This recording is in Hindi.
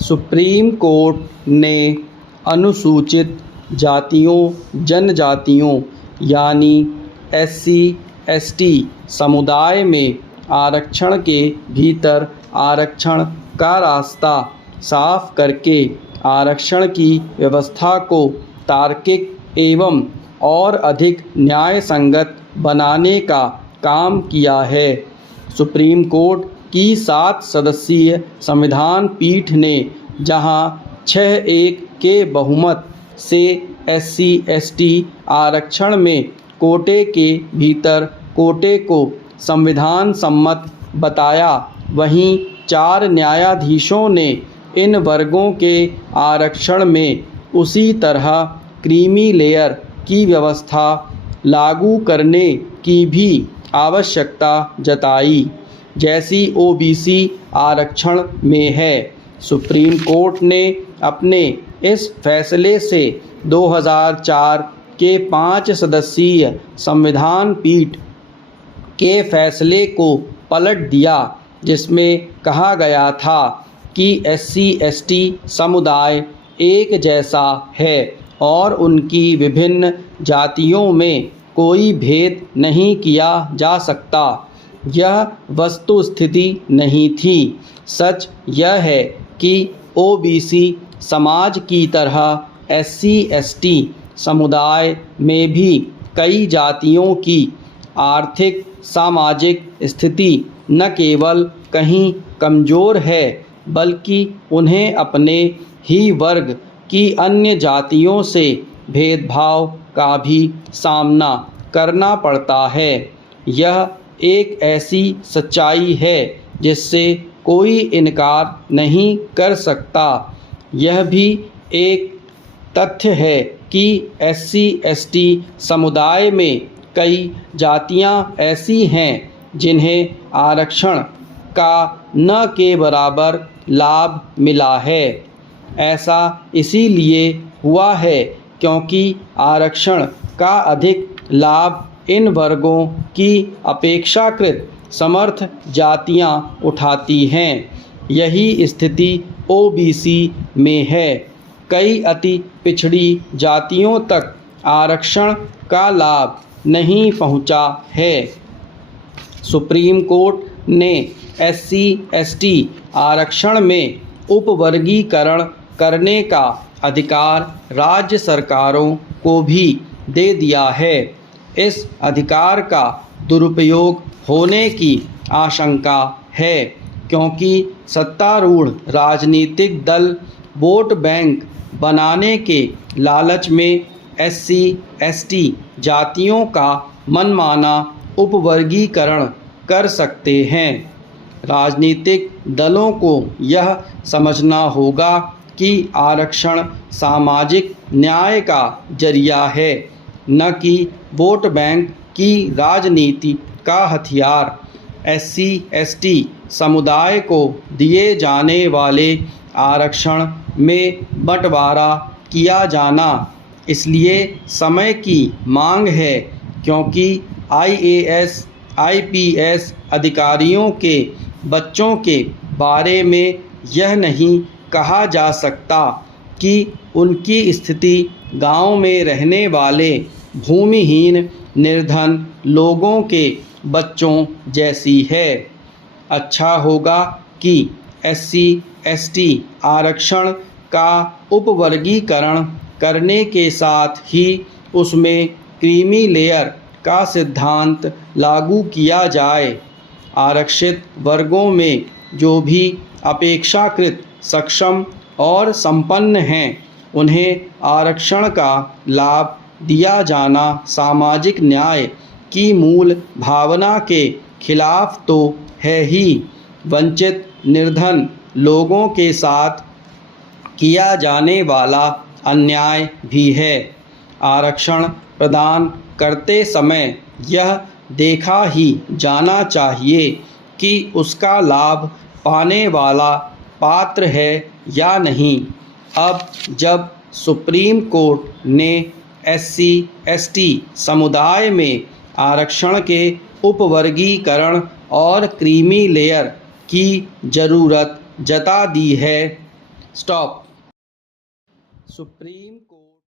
सुप्रीम कोर्ट ने अनुसूचित जातियों जनजातियों यानी एससी एसटी समुदाय में आरक्षण के भीतर आरक्षण का रास्ता साफ करके आरक्षण की व्यवस्था को तार्किक एवं और अधिक न्याय संगत बनाने का काम किया है। सुप्रीम कोर्ट की 7 सदस्यीय संविधान पीठ ने जहां 6-1 के बहुमत से एससी एसटी आरक्षण में कोटे के भीतर कोटे को संविधान सम्मत बताया, वहीं 4 न्यायाधीशों ने इन वर्गों के आरक्षण में उसी तरह क्रीमी लेयर की व्यवस्था लागू करने की भी आवश्यकता जताई, जैसी ओबीसी आरक्षण में है। सुप्रीम कोर्ट ने अपने इस फैसले से 2004 के 5 सदस्यीय संविधान पीठ के फैसले को पलट दिया, जिसमें कहा गया था कि एससी एसटी समुदाय एक जैसा है और उनकी विभिन्न जातियों में कोई भेद नहीं किया जा सकता। यह वस्तुस्थिति नहीं थी। सच यह है कि ओबीसी समाज की तरह एससी एसटी समुदाय में भी कई जातियों की आर्थिक सामाजिक स्थिति न केवल कहीं कमज़ोर है, बल्कि उन्हें अपने ही वर्ग की अन्य जातियों से भेदभाव का भी सामना करना पड़ता है। यह एक ऐसी सच्चाई है जिससे कोई इनकार नहीं कर सकता। यह भी एक तथ्य है कि एससी एसटी समुदाय में कई जातियां ऐसी हैं जिन्हें आरक्षण का न के बराबर लाभ मिला है। ऐसा इसीलिए हुआ है क्योंकि आरक्षण का अधिक लाभ इन वर्गों की अपेक्षाकृत समर्थ जातियां उठाती हैं। यही स्थिति ओबीसी में है। कई अति पिछड़ी जातियों तक आरक्षण का लाभ नहीं पहुंचा है। सुप्रीम कोर्ट ने एससी एसटी आरक्षण में उपवर्गीकरण करने का अधिकार राज्य सरकारों को भी दे दिया है। इस अधिकार का दुरुपयोग होने की आशंका है क्योंकि सत्तारूढ़ राजनीतिक दल वोट बैंक बनाने के लालच में एससी एसटी जातियों का मनमाना उपवर्गीकरण कर सकते हैं। राजनीतिक दलों को यह समझना होगा कि आरक्षण सामाजिक न्याय का जरिया है, न कि वोट बैंक की राजनीति का हथियार। एससी एसटी समुदाय को दिए जाने वाले आरक्षण में बंटवारा किया जाना इसलिए समय की मांग है क्योंकि आईएएस आईपीएस अधिकारियों के बच्चों के बारे में यह नहीं कहा जा सकता कि उनकी स्थिति गांव में रहने वाले भूमिहीन निर्धन लोगों के बच्चों जैसी है। अच्छा होगा कि एससी एसटी आरक्षण का उपवर्गीकरण करने के साथ ही उसमें क्रीमी लेयर का सिद्धांत लागू किया जाए। आरक्षित वर्गों में जो भी अपेक्षाकृत सक्षम और संपन्न हैं, उन्हें आरक्षण का लाभ दिया जाना सामाजिक न्याय की मूल भावना के खिलाफ तो है ही, वंचित निर्धन लोगों के साथ किया जाने वाला अन्याय भी है। आरक्षण प्रदान करते समय यह देखा ही जाना चाहिए कि उसका लाभ पाने वाला पात्र है या नहीं। अब जब सुप्रीम कोर्ट ने एससी एसटी समुदाय में आरक्षण के उपवर्गीकरण और क्रीमी लेयर की ज़रूरत जता दी है, स्टॉप। Supreme court